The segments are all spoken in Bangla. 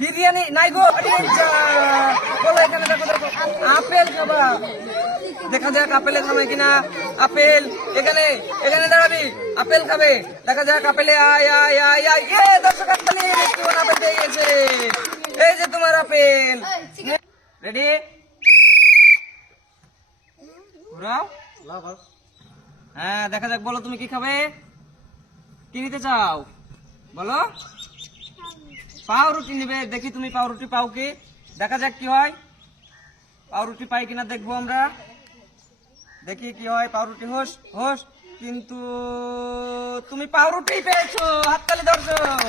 বিরিয়ানি নাই গো। বলো এখানে দেখো দেখো আপেল খাবা। দেখা যাক আপেলে খাবে কিনা। আপেল এখানে এখানে দাঁড়াবি, আপেল খাবে। দেখা যাক আপেলে আয় আয় আয় আয়। দর্শক আপেল আপেল পেয়ে গেছে। এই যে তোমার আপেল। রেডি, ঘুরাও। হ্যাঁ দেখা যাক, বলো তুমি কি খাবে, কি নিতে চাও বলো। পাউরুটি নিবে। দেখি তুমি পাউরুটি পাও কি, দেখা যাক কি হয়। পাউরুটি পাই কিনা দেখবো আমরা, দেখি কি হয়। পাউরুটি হোস হোস, কিন্তু তুমি পাউরুটি পেয়েছো। হাততালি দর্শক,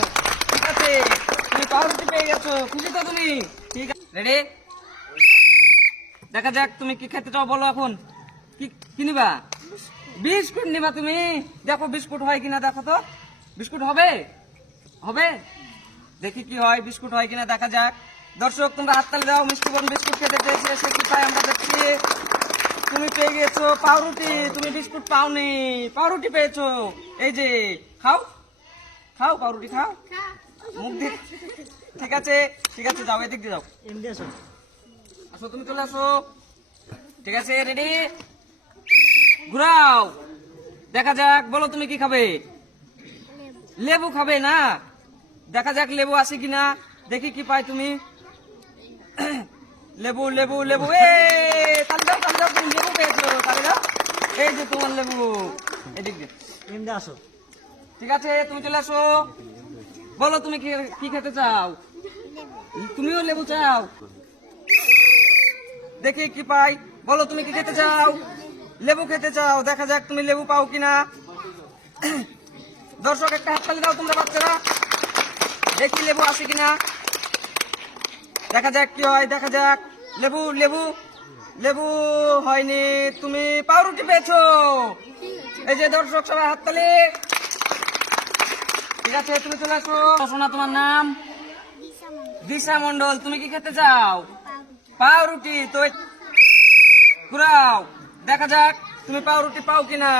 ঠিক আছে তুমি পাউরুটি পেয়ে গেছো। খুশি তো তুমি? ঠিক আছে রেডি, দেখা যাক তুমি কি খেতে চাও বলো। এখন কি নিবা? বিস্কুট নিবা তুমি। দেখো বিস্কুট হয় কিনা, দেখো তো বিস্কুট হবে হবে। দেখি কি হয়, বিস্কুট হয় কিনা দেখা যাক। দর্শক তোমরা হাততালি দাও। মিষ্টি বোন বিস্কুট খেতে চেয়েছে, সে কি পায় আমরা দেখছি। তুমি পেয়ে গেছো পাউরুটি, তুমি বিস্কুট পাওনি, পাউরুটি পেয়েছো। এই যে খাও খাও, পাউরুটি খাও, মুখ দিয়ে। ঠিক আছে ঠিক আছে, যাও এদিক দিয়ে যাও। আসো তুমি চলে আসো। ঠিক আছে রেডি, ঘুরাও। দেখা যাক, বলো তুমি কি খাবে। লেবু খাবে না? দেখা যাক লেবু আসে কিনা, দেখি কি পাই তুমি। লেবু লেবু লেবু, তালি দাও তালি দাও, তুমি লেবু পেয়েছো, তালি দাও। এই যে তোমার লেবু, এদিক দিয়ে আসো। ঠিক আছে তুমি চলে আসো। বলো তুমি কি খেতে চাও। তুমিও লেবু চাও, দেখি কি পাই। বলো তুমি কি খেতে চাও। লেবু খেতে চাও, দেখা যাক তুমি লেবু পাও কিনা। দর্শক একটা হাততালি দাও তোমরা বাচ্চারা, দেখি লেবু আসে কিনা। দেখা যাক কি হয়, দেখা যাক। লেবু লেবু লেবু হয়নি, তুমি পাউরুটি পেয়েছো। এই যে দর্শক সবাই হাততালি। ঠিক আছে তুমি চলে আসো। শোনা তোমার নাম? দিশা মন্ডল। তুমি কি খেতে চাও? পাউরুটি। তো ঘুরাও, দেখা যাক তুমি পাউরুটি পাও কিনা।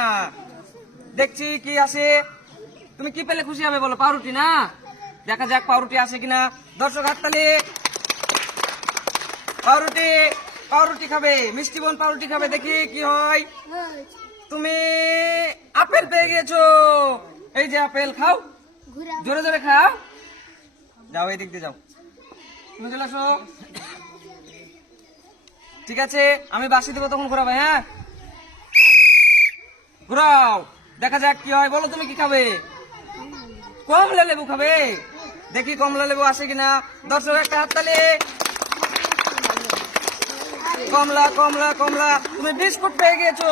দেখছি কি আসে। তুমি কি পেলে খুশি হবে বলো? পাউরুটি না? দেখা যাক পাউরুটি আসে কিনা। দর্শক হাততালি। পাউরুটি, পাউরুটি খাবে, মিষ্টি বোন পাউরুটি খাবে, দেখি কি হয়। তুমি আপেল পেয়ে গেছো। এই যে আপেল, খাও, জোরে জোরে খাও। যাও এদিক দিয়ে যাও, তুমি চলে আসো। ঠিক আছে আমি বাসি দেবো, তখন ঘুরাবে। হ্যাঁ ঘুরাও, দেখা যাক কি হয়। বলো তুমি কি খাবে। কমলা লেবু খাবে। দেখি কমলা লেবু আসে কিনা। দর্শক একটা হাততালি। কমলা কমলা কমলা, তুমি বিস্কুট পেয়ে গেছো।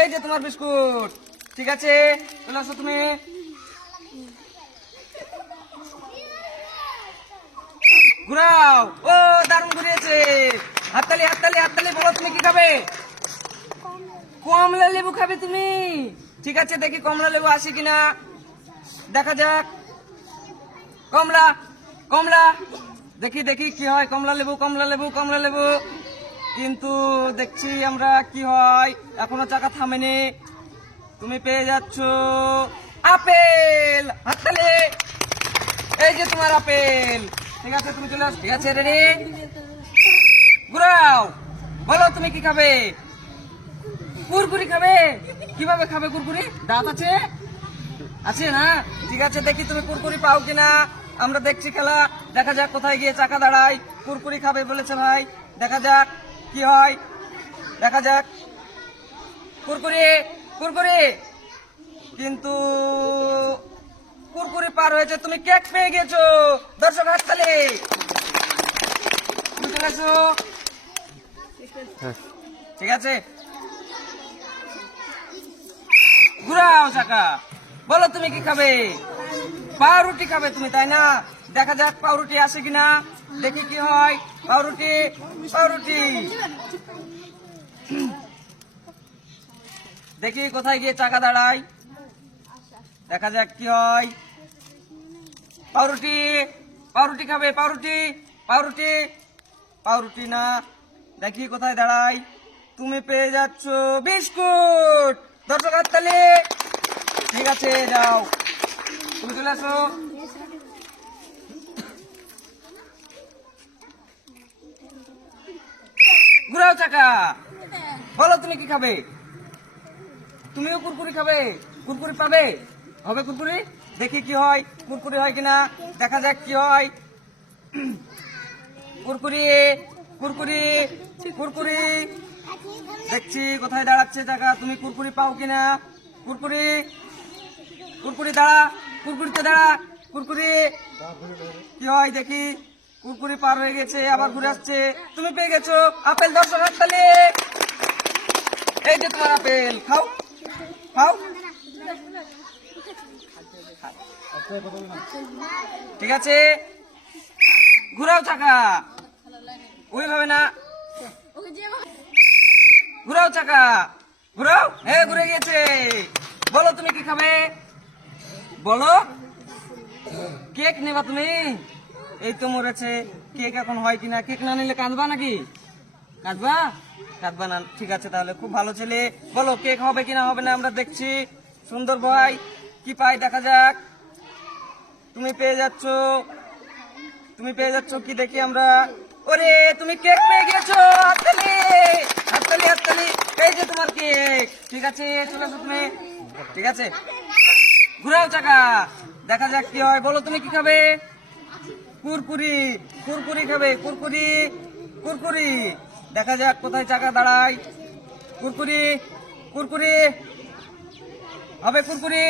এই যে তোমার বিস্কুট। ঠিক আছে চলে আসো তুমি। ঘুরাও। ও দারুণ ঘুরিয়েছে। হাততালি হাততালি হাততালি। বলো তুমি কি খাবে। কমলা লেবু খাবে তুমি। ঠিক আছে দেখি কমলা লেবু আসে কিনা, দেখা যাক। কমলা কমলা, দেখি দেখি কি হয়। কমলা লেবু কমলা লেবু কমলা লেবু, কিন্তু দেখছি আমরা কি হয়। এখনো চাকা থামেনি। তুমি পেয়ে যাচ্ছ আপেল। হাততালি। এই যে তোমার আপেল। ঠিক আছে তুমি চলে আসো। ঠিক আছে রেডি, ঘুরাও। বলো তুমি কি খাবে। কুরকুরি খাবে। কিভাবে খাবে কুরকুরি? দাঁত আছে? আছে না? ঠিক আছে দেখি তুমি কুরকুরি পাও কিনা। আমরা দেখছি খেলা, দেখা যাক কোথায় গিয়ে চাকা দাঁড়ায়। কুরকুরি খাবে বলেছে ভাই, দেখা যাক কি হয়। দেখা যাক। কুরকুরি কুরকুরি, কিন্তু কুরকুরি পার হয়েছে। তুমি কেক পেয়ে গেছো। দর্শক হাততালি। তুমি চলে আসো। ঠিক আছে ঘুরাও চাকা। বলো তুমি কি খাবে। পাউরুটি খাবে তুমি, তাই না? দেখা যাক পাউরুটি আসে কিনা, দেখি কি হয়। পাউরুটি পাউরুটি, দেখি কোথায় গিয়ে চাকা দাঁড়ায়, দেখা যাক কি হয়। পাউরুটি পাউরুটি খাবে। পাউরুটি পাউরুটি পাউরুটি না, দেখি কোথায় দাঁড়ায়। তুমি পেয়ে যাচ্ছ বিস্কুট। দর্শক হাততালি। ঠিক আছে যাও তুমি চলে আসো। চাকা, বলো তুমি কি খাবে? তুমিও কুরকুরি খাবে? কুরকুরি পাবে? হবে কুরকুরি? দেখি কি হয়, কুরকুরি হয় কিনা, দেখা যাক কি হয়। কুরকুরি, কুরকুরি, কুরকুরি, দেখছি কোথায় দাঁড়াচ্ছে চাকা, তুমি কুরকুরি পাও কিনা। কুরকুরি, কুরকুরি দাঁড়া, কুরকুরিতে দাঁড়া, কুরকুরি কি হয় দেখি। কুরকুরি পার হয়ে গেছে, আবার ঘুরে আসছে, তুমি পেয়ে গেছো আপেল। দর্শক হাততালি। এই যে তোমার আপেল, খাও খাও। ঠিক আছে, ঘুরাও চাকা, ওইভাবে না, ঘুরাও চাকা, ঘুরাও। হ্যাঁ, ঘুরে গিয়েছে। বলো তুমি কি খাবে? বলো। কেক নেবা তুমি? এই তো মরেছে, কেক এখন হয় কিনা। কেক না নিলে কাঁদবা নাকি? কাঁদবা? কাঁদবা না, ঠিক আছে তাহলে, খুব ভালো ছেলে। বলো কেক হবে কিনা, হবে না আমরা দেখছি। সুন্দর ভাই কি পাই দেখা যাক। তুমি পেয়ে যাচ্ছ, তুমি পেয়ে যাচ্ছ কি দেখি আমরা। ওরে তুমি কেক পেয়ে গেছো, হাততালি হাততালি হাততালি। এই যে তোমার কেক। ঠিক আছে, চলে আসো তুমি। ঠিক আছে, ঘুরাও চাকা, দেখা যাক কি হয়। বলো তুমি কি খাবে? কুরকুরি, কুরকুরি খাবে, কুরকুরি, কুরকুরি। দেখা যাক কোথায় চাকা দাঁড়ায়। কুরকুরি, কুরকুরি হবে, কুরকুরি।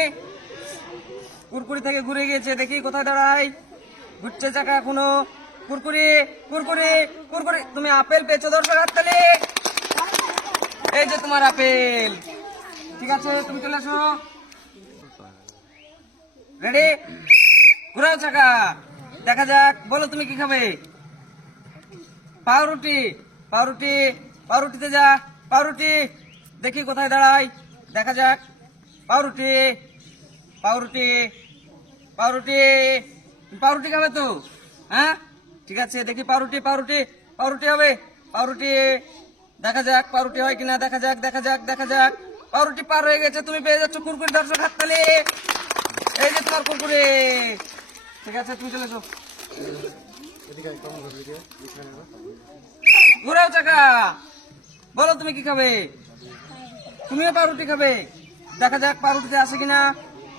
কুরকুরি থেকে ঘুরে গিয়েছে, দেখি কোথায় দাঁড়ায়। ঘুরছে চাকা এখনো। কুরকুরি, কুরকুরি, কুরকুরি। তুমি আপেল পেয়েছো, দর্শক হাততালি। এই যে তোমার আপেল। ঠিক আছে, তুমি চলে আসো। রেডি, ঘুরাও চাকা, দেখা যাক। বলো তুমি কি খাবে? পাউরুটি, পাউরুটি, পাউরুটিতে যা, পাউরুটি। দেখি কোথায় দাঁড়ায়, দেখা যাক। পাউরুটি, পাউরুটি, পাউরুটি, পাউরুটি খাবে তো? হ্যাঁ, ঠিক আছে, দেখি পাউরুটি, পাউরুটি, পাউরুটি হবে, পাউরুটি। দেখা যাক পাউরুটি হয় কিনা, দেখা যাক, দেখা যাক, দেখা যাক। পাউরুটি পার হয়ে গেছে, তুমি পেয়ে যাচ্ছ কুরকুরি। দর্শক হাততালি। এই যে তোমার কুরকুরি। ঠিক আছে, তুমি চলে এসো। ঘুরাও চাকা, বলো তুমি কি খাবে? তুমিও পাউরুটি খাবে, দেখা যাক পাউরুটিতে আসে কিনা।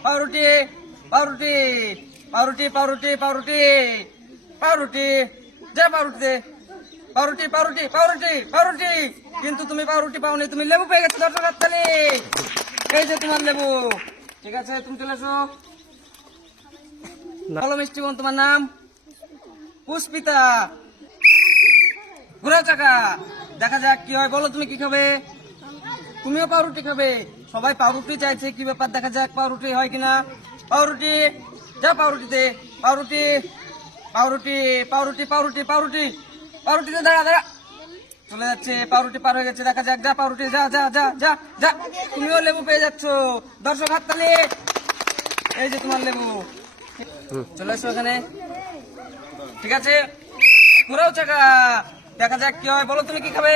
পাউরুটি, পাউরুটি, পাউরুটি, পাউরুটি, পাউরুটি, পাউরুটি, যা পাউরুটিতে। পাউরুটি, পাউরুটি, পাউরুটি, পাউরুটি। কিন্তু তুমি পাউরুটি পাওনি, তুমি লেবু পেয়ে গেছো। দর্শক হাততালি। এই যে তোমার লেবু। ঠিক আছে, তুমি চলে এসো। বলো মিষ্টি বোন, তোমার নাম? পুষ্পিতা। ঘুরাও চাকা, দেখা যাক কি হয়। বলো তুমি কি খাবে? তুমিও পাউরুটি খাবে, সবাই পাউরুটি চাইছে, কি ব্যাপার, দেখা যাক পাউরুটি হয় কিনা। পাউরুটি, যা পাউরুটিতে। পাউরুটি, পাউরুটি, পাউরুটি, পাউরুটি, পাউরুটি, পাউরুটিতে দাঁড়া, দাঁড়া। চলে যাচ্ছে, পাউরুটি পার হয়ে গেছে, দেখা যাক। যা পাউরুটি, যা যা যা যা যা। তুমিও লেবু পেয়ে যাচ্ছ। দর্শক হাততালি। এই যে তোমার লেবু। চলে এসো এখানে। ঠিক আছে, ঘুরাও চাকা, দেখা যাক কি হয়। বলো তুমি কি খাবে?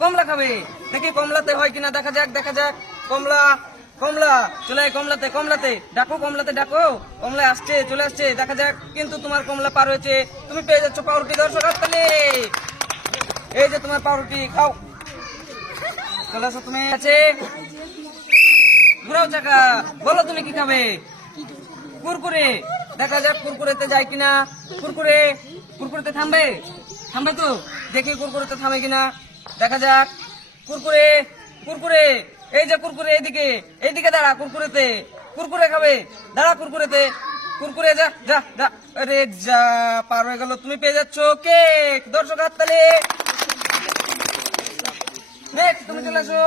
কমলা খাবে, দেখি কমলাতে হয় কিনা, দেখা যাক, দেখা যাক। কমলা, কমলা, চলে আয় কমলাতে, কমলাতে ডাকো, কমলাতে ডাকো। কমলা আসছে, চলে আসছে, দেখা যাক। কিন্তু তোমার কমলা পার হয়েছে, তুমি পেয়ে যাচ্ছ পাউরুটি। দর্শক হাততালি। এই যে তোমার পাউরুটি, খাও। চলে আসো তুমি। আছে, ঘুরাও চাকা, বলো তুমি কি খাবে? কুরকুরে, দেখা যাক কুরকুরেতে যায় কিনা। কুরকুরে, কুরকুরেতে থামবে, থামবে তো, দেখি কুরকুরেতে থামে কিনা, দেখা যাক। কুরকুরে, কুরকুরে, এই যে কুরকুরে, এইদিকে, এইদিকে দাঁড়া। কুরকুরেতে, কুরকুরে খাবে, দাঁড়া কুরকুরেতে। কুরকুরে, যা যা যা। আরে যা, পার হয়ে গেল, তুমি পেয়ে যাচ্ছ কেক। দর্শক হাততালি। নেক্সট, তুমি চলে আসো।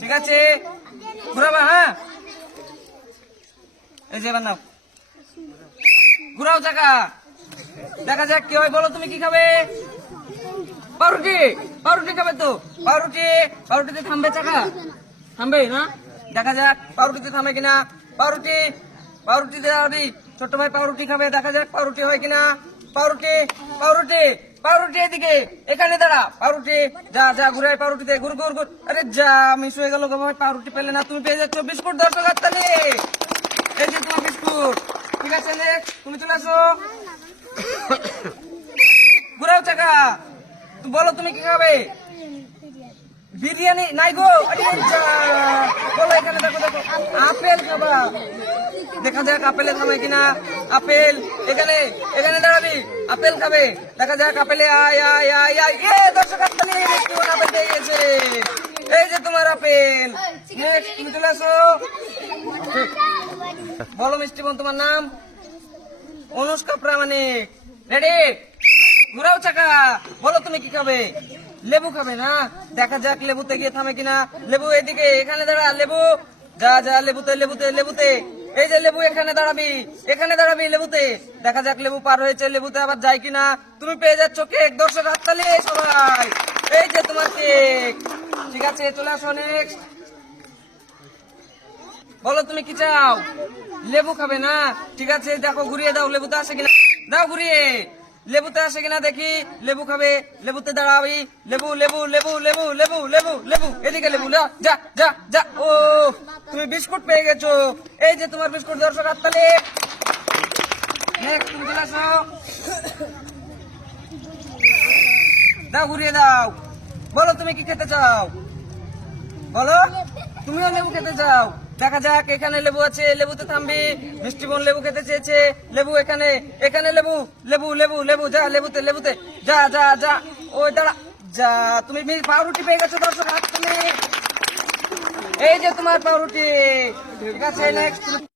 ঠিক আছে, ঘুরাবা, হ্যাঁ। এই যে বানাও, ঘুরাও চাকা, দেখা যাক কি হয়। বলো তুমি কি খাবে? পাউরুটি, পাউরুটি খাবে তো? পাউরুটি, পাউরুটিতে থামবে চাকা, থামবে না, দেখা যাক পাউরুটিতে থামে কিনা। পাউরুটি, পাউরুটিতে দাঁড়াবি, ছোট্ট ভাই পাউরুটি খাবে, দেখা যাক পাউরুটি হয় কিনা। পাউরুটি, পাউরুটি, পাউরুটি, এদিকে, এখানে দাঁড়া। পাউরুটি, যা যা, ঘুরে পাউরুটিতে, ঘুর ঘুর ঘুর। আরে যা, মিস হয়ে গেল গো ভাই, পাউরুটি পেলে না, তুমি পেয়ে যাচ্ছ বিস্কুট। দর্শক হাততালি। এই যে তোমার বিস্কুট। ঠিক আছে, তুমি চলে আসো। ঘুরাও চাকা, বলো তুমি কি খাবে? বিরিয়ানি নাই গো, আরে যা। বলো এখানে দেখো দেখো, আপেল খাবা। দেখা যাক আপেলে খাবে কিনা। আপেল এখানে, এখানে দাঁড়াবি, আপেল খাবে। দেখা যাক আপেলে, আয় আয় আয় আয়। দর্শক হাততালি, মিষ্টিমন আপেল পেয়ে গেছে। এই যে তোমার আপেল। নেক্সট তুমি চলে আসো। বলো মিষ্টিমন তোমার নাম? অনুষ্কা প্রামাণিক। রেডি, ঘুরাও চাকা। বলো তুমি কি খাবে? লেবু খাবে না? দেখা যাক লেবুতে গিয়ে থামে কিনা। লেবু এদিকে, এখানে দাঁড়া। লেবু, যা যা, লেবুতে লেবুতে লেবুতে। এই যে লেবু, এখানে দাঁড়াবি, এখানে দাঁড়াবি লেবুতে। দেখা যাক লেবু পার হয়েছে, লেবুতে আবার যায় কিনা। তুমি পেয়ে যাচ্ছ কেক। দর্শক হাততালি সবাই। এই যে তোমার কেক। ঠিক আছে, চলে আসো। নেক্সট বলো তুমি কি চাও? লেবু খাবে না? ঠিক আছে, দেখো ঘুরিয়ে দাও, লেবুতে আসে কিনা। দাও ঘুরিয়ে, লেবুতে আসে কিনা দেখি। লেবু খাবে, লেবুতে দাঁড়াবি। লেবু লেবু লেবু লেবু লেবু লেবু লেবু, এদিকে লেবু। যা যা যা। ও, তুমি বিস্কুট পেয়ে গেছো। এই যে তোমার বিস্কুট। দর্শক হাততালি। নেক্সট তুমি চলে আসো। দাও ঘুরিয়ে দাও। বলো তুমি কি খেতে চাও? বলো, তুমিও লেবু খেতে চাও? দেখা যাক, এখানে লেবু আছে, লেবুতে থামবি। মিষ্টিমন লেবু খেতে চেয়েছে। লেবু এখানে, এখানে লেবু লেবু লেবু লেবু, যা লেবুতে লেবুতে, যা যা যা। ওই দাঁড়া, যা। তুমি পাউরুটি পেয়ে গেছো। দর্শক হাত তুমি। এই যে তোমার পাউরুটি। ঠিক আছে, নেক্সট